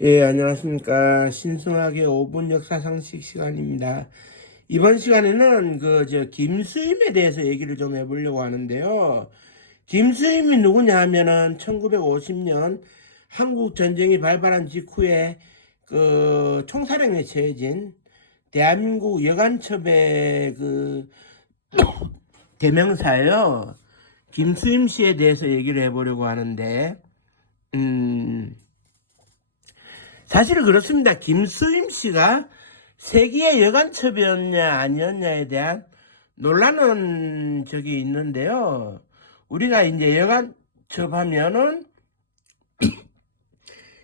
예, 안녕하십니까. 신승학의 5분 역사 상식 시간입니다. 이번 시간에는 김수임에 대해서 얘기를 좀 해보려고 하는데요. 김수임이 누구냐 하면은 1950년 한국 전쟁이 발발한 직후에 총사령에 처해진 대한민국 여간첩의 대명사예요. 김수임 씨에 대해서 얘기를 해보려고 하는데, 음, 사실은 그렇습니다. 김수임 씨가 세기의 여간첩이었냐 아니었냐에 대한 논란은 저기 있는데요. 우리가 이제 여간첩 하면은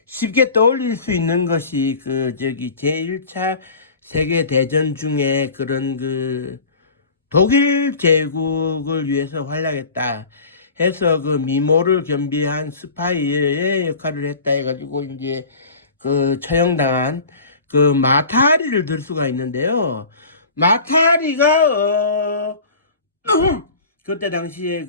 쉽게 떠올릴 수 있는 것이 제1차 세계대전 중에 그런 독일 제국을 위해서 활약했다 해서 미모를 겸비한 스파이의 역할을 했다 해가지고 이제 처형당한 마타리를 들 수가 있는데요. 마타리가 그때 당시에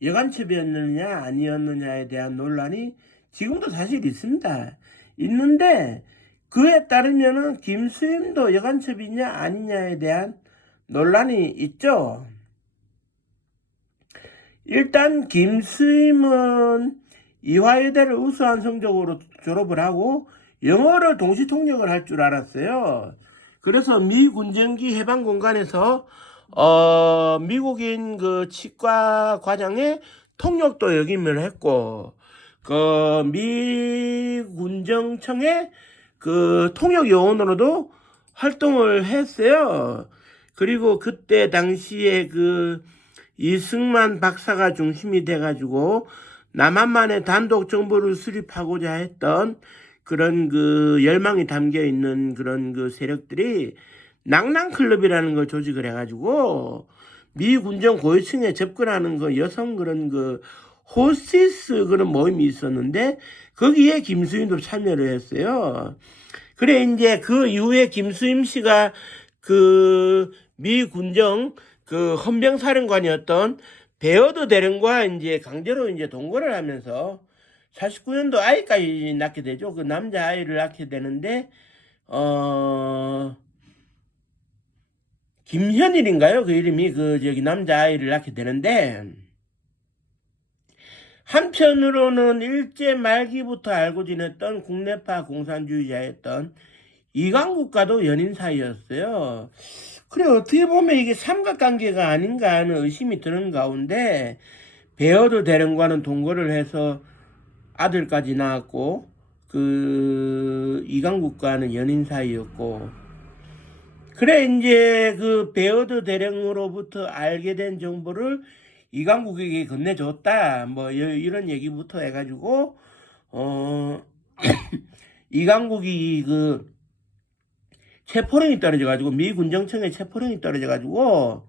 여간첩이었느냐 아니었느냐에 대한 논란이 지금도 사실 있습니다. 있는데 그에 따르면은 김수임도 여간첩이냐 아니냐에 대한 논란이 있죠. 일단 김수임은 이화여대를 우수한 성적으로 졸업을 하고 영어를 동시 통역을 할 줄 알았어요. 그래서 미 군정기 해방 공간에서 미국인 치과 과장의 통역도 역임을 했고 미 군정청의 통역 요원으로도 활동을 했어요. 그리고 그때 당시에 이승만 박사가 중심이 돼가지고 남한만의 단독 정보를 수립하고자 했던 그런 열망이 담겨 있는 그런 세력들이 낭낭클럽이라는 걸 조직을 해가지고 미 군정 고위층에 접근하는 여성 그런 호스티스 그런 모임이 있었는데 거기에 김수임도 참여를 했어요. 그래 이제 그 이후에 김수임 씨가 미 군정 헌병사령관이었던 베어드 대령과 이제 강제로 이제 동거를 하면서 49년도 아이까지 낳게 되죠. 남자 아이를 낳게 되는데 김현일인가요? 그 이름이 남자 아이를 낳게 되는데 한편으로는 일제 말기부터 알고 지냈던 국내파 공산주의자였던 이강국과도 연인 사이였어요. 그래 어떻게 보면 이게 삼각관계가 아닌가 하는 의심이 드는 가운데 베어드 대령과는 동거를 해서 아들까지 낳았고 이강국과는 연인 사이였고 그래 이제 베어드 대령으로부터 알게 된 정보를 이강국에게 건네줬다 뭐 이런 얘기부터 해가지고 이강국이 체포령이 떨어져가지고 미 군정청에 체포령이 떨어져가지고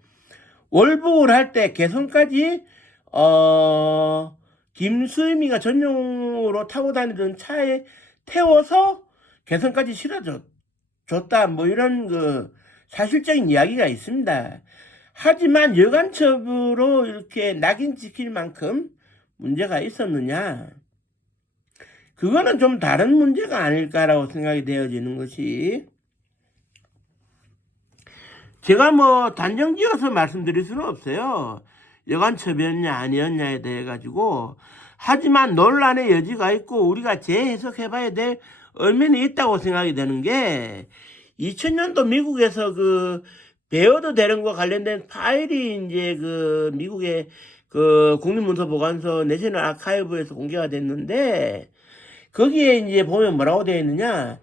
월북을 할 때 개성까지 김수임이가 전용으로 타고 다니던 차에 태워서 개성까지 실어줬다 뭐 이런 사실적인 이야기가 있습니다. 하지만 여간첩으로 이렇게 낙인 찍힐 만큼 문제가 있었느냐? 그거는 좀 다른 문제가 아닐까라고 생각이 되어지는 것이 제가 뭐 단정지어서 말씀드릴 수는 없어요. 여간첩이었냐 아니었냐에 대해 가지고 하지만 논란의 여지가 있고 우리가 재해석해봐야 될 얼면이 있다고 생각이 되는 게 2000년도 미국에서 베어드 대령과 관련된 파일이 이제 미국의 국립문서보관소 내셔널 아카이브에서 공개가 됐는데 거기에 이제 보면 뭐라고 되어 있느냐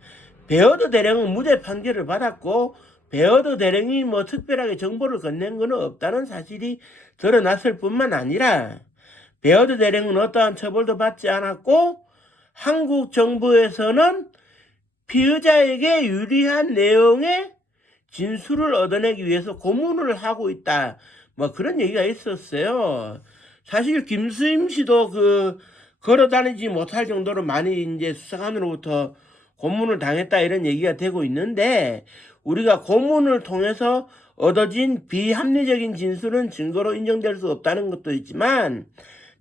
베어드 대령은 무죄 판결을 받았고 베어드 대령이 뭐 특별하게 정보를 건넨 것은 없다는 사실이 드러났을 뿐만 아니라 베어드 대령은 어떠한 처벌도 받지 않았고 한국 정부에서는 피의자에게 유리한 내용의 진술을 얻어내기 위해서 고문을 하고 있다. 뭐 그런 얘기가 있었어요. 사실 김수임 씨도 걸어다니지 못할 정도로 많이 이제 수사관으로부터 고문을 당했다 이런 얘기가 되고 있는데 우리가 고문을 통해서 얻어진 비합리적인 진술은 증거로 인정될 수 없다는 것도 있지만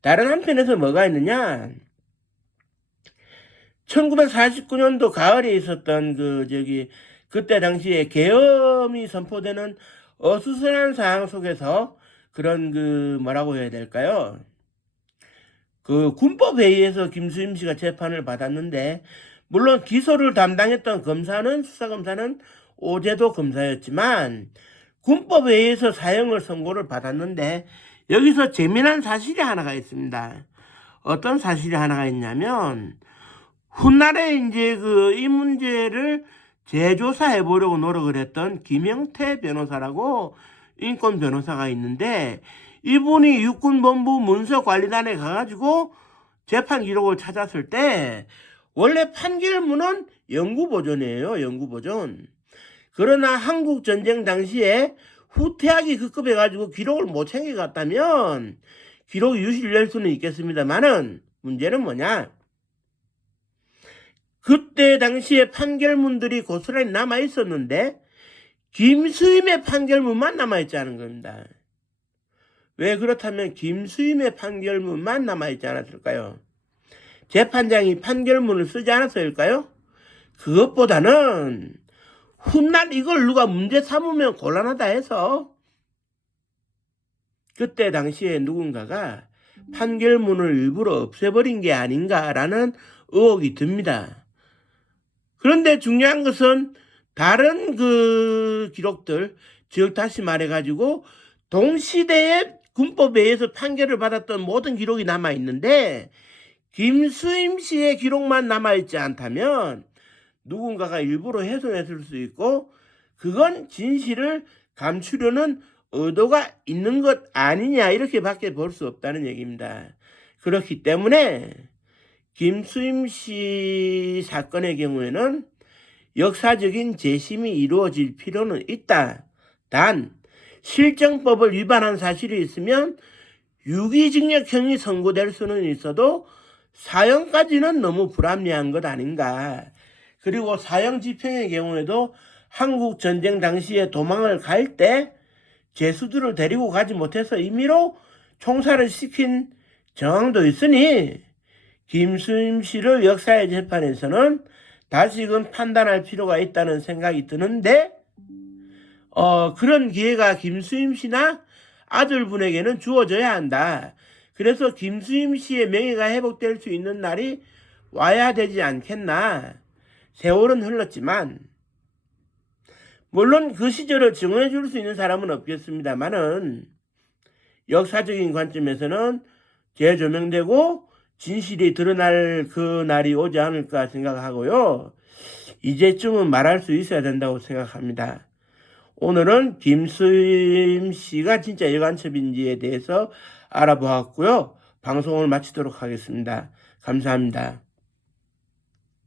다른 한편에서 뭐가 있느냐 1949년도 가을에 있었던 그때 당시에 계엄이 선포되는 어수선한 상황 속에서 그런 뭐라고 해야 될까요? 군법회의에서 김수임 씨가 재판을 받았는데, 물론 기소를 담당했던 수사검사는 오재도 검사였지만, 군법회의에서 사형을 선고를 받았는데, 여기서 재미난 사실이 하나가 있습니다. 어떤 사실이 하나가 있냐면, 훗날에 이제 이 문제를 재조사해 보려고 노력을 했던 김영태 변호사라고 인권 변호사가 있는데, 이분이 육군본부 문서관리단에 가가지고 재판 기록을 찾았을 때 원래 판결문은 영구보존이에요. 영구보존. 그러나 한국전쟁 당시에 후퇴하기 급급해가지고 기록을 못 챙겨갔다면 기록이 유실될 수는 있겠습니다만은, 문제는 뭐냐? 그때 당시에 판결문들이 고스란히 남아있었는데 김수임의 판결문만 남아있지 않은 겁니다. 왜 그렇다면 김수임의 판결문만 남아있지 않았을까요? 재판장이 판결문을 쓰지 않았을까요? 그것보다는 훗날 이걸 누가 문제 삼으면 곤란하다 해서 그때 당시에 누군가가 판결문을 일부러 없애버린 게 아닌가라는 의혹이 듭니다. 그런데 중요한 것은 다른 기록들, 즉 다시 말해가지고 동시대에 군법회의에서 판결을 받았던 모든 기록이 남아있는데 김수임 씨의 기록만 남아있지 않다면 누군가가 일부러 훼손했을 수 있고, 그건 진실을 감추려는 의도가 있는 것 아니냐, 이렇게밖에 볼 수 없다는 얘기입니다. 그렇기 때문에 김수임 씨 사건의 경우에는 역사적인 재심이 이루어질 필요는 있다. 단 실정법을 위반한 사실이 있으면 유기징역형이 선고될 수는 있어도 사형까지는 너무 불합리한 것 아닌가. 그리고 사형 집행의 경우에도 한국 전쟁 당시에 도망을 갈 때 죄수들을 데리고 가지 못해서 임의로 총살을 시킨 정황도 있으니 김수임 씨를 역사의 재판에서는 다시금 판단할 필요가 있다는 생각이 드는데, 그런 기회가 김수임 씨나 아들분에게는 주어져야 한다. 그래서 김수임 씨의 명예가 회복될 수 있는 날이 와야 되지 않겠나. 세월은 흘렀지만, 물론 그 시절을 증언해 줄 수 있는 사람은 없겠습니다만은, 역사적인 관점에서는 재조명되고 진실이 드러날 그 날이 오지 않을까 생각하고요. 이제쯤은 말할 수 있어야 된다고 생각합니다. 오늘은 김수임 씨가 진짜 여간첩인지에 대해서 알아보았고요. 방송을 마치도록 하겠습니다. 감사합니다.